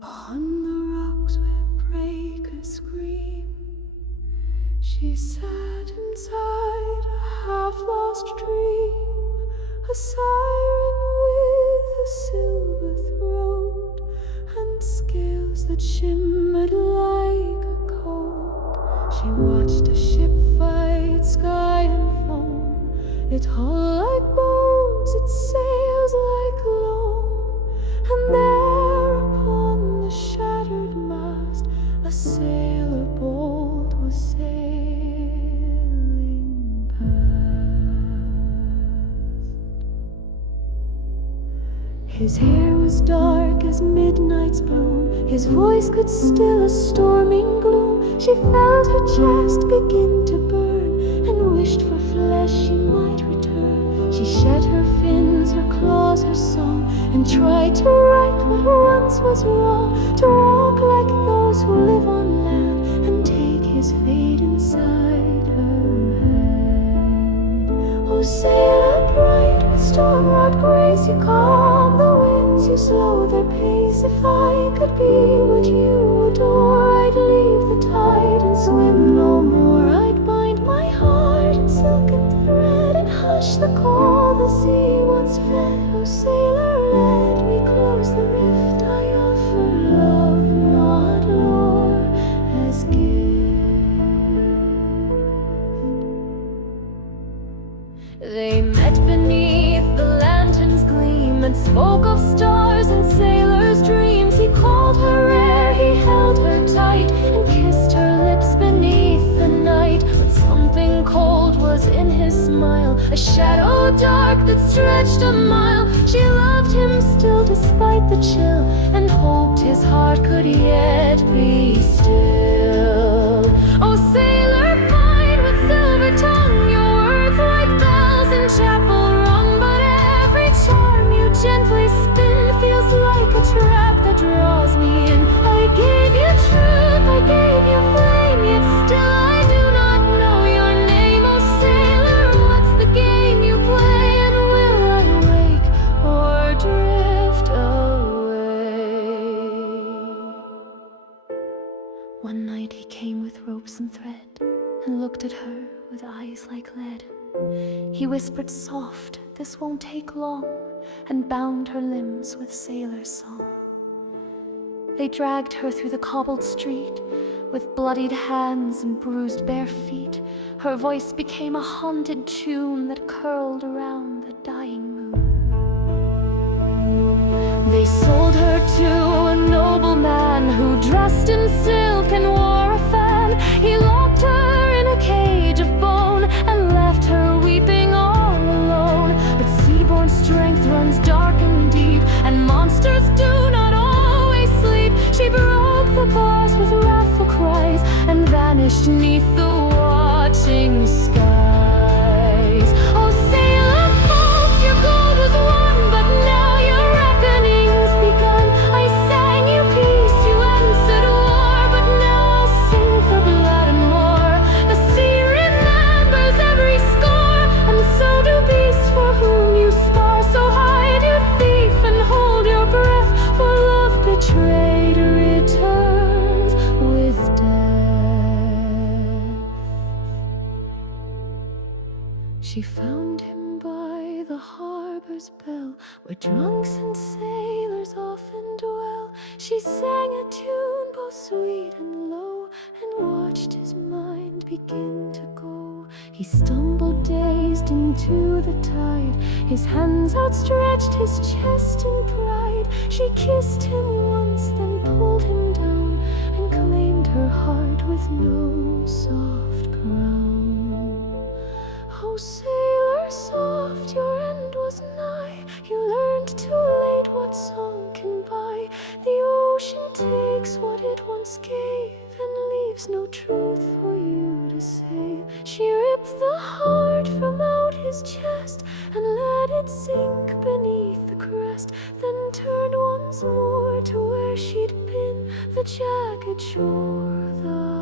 Upon the rocks where breakers scream, she sat inside a half-lost dream, a siren with a silver throat and scales that shimmered like a coat. She watched a ship fight sky and foam, it hull like bones, its sails like loam, and there upon the shattered mast a sailor bold was sailing past. His hair was dark as midnight's bloom, his voice could still a storming gloom. She felt her chest begin to burn and wished for flesh she might return. She shed her fins, her claws, her song, and tried to right what once was wrong, to walk like those who live on land and take his fate inside her hand. Oh, sailor bright with storm-wrought grace, you calm the winds, you slow their pace. If I could be what you adore, I'd leave the tide and swim no more. I'd bind my heart in silken thread and hush the call the sea once fed. Oh, sailor, let me close the rift. I offer love, not lore, as gift. They met beneath the lantern's gleam and spoke of stars and sailors' dreams. He called her rare, he held her tight and kissed her lips beneath the night. But something cold was in his smile, a shadow dark that stretched a mile. She loved him still despite the chill and hoped his heart could yet be still. Oh, sailor fine with silver tongue, your words like bells in chapel rung, but every charm you gently spin feels like a trap that draws me in. I gave you truth, I gave you flame, yet still I do not know your name. Oh, sailor, what's the game you play, and will I wake or drift away? One night he came with ropes and thread and looked at her with eyes like lead. He whispered soft, this won't take long, and bound her limbs with sailor song. They dragged her through the cobbled street with bloodied hands and bruised bare feet. Her voice became a haunted tune that curled around the dying moon. They sold her to a nobleman who dressed in silk and wore a fan. He locked her in a cage of bone and left her weeping all alone. But seaborn strength runs dark and deep, and monsters do not always sleep. She broke the bars with wrathful cries and vanished 'neath the watching skies. Oh, sailor false, your gold was won, but now your reckoning's begun. I sang you peace, you answered war, but now I'll sing for blood and more. The Siren embers every score, and so do beasts for whom you spar. So hide, you thief, and hold your breath, for love betrayed returns with death. She found him by the harbor's bell, where drunks and sailors often dwell. She sang a tune both sweet and low, and watched his mind begin to go. He stumbled dazed into the tide, his hands outstretched, his chest in pride. She kissed him once, then pulled him down, and claimed her heart with no soft crown. Oh, sailor soft, your end was nigh. You learned too late what song can buy. The ocean takes what it once gave and leaves no truth for you to save. She ripped the heart from out his chest and let it sink beneath the crest, then turned once more to where she'd been, the jagged shore, the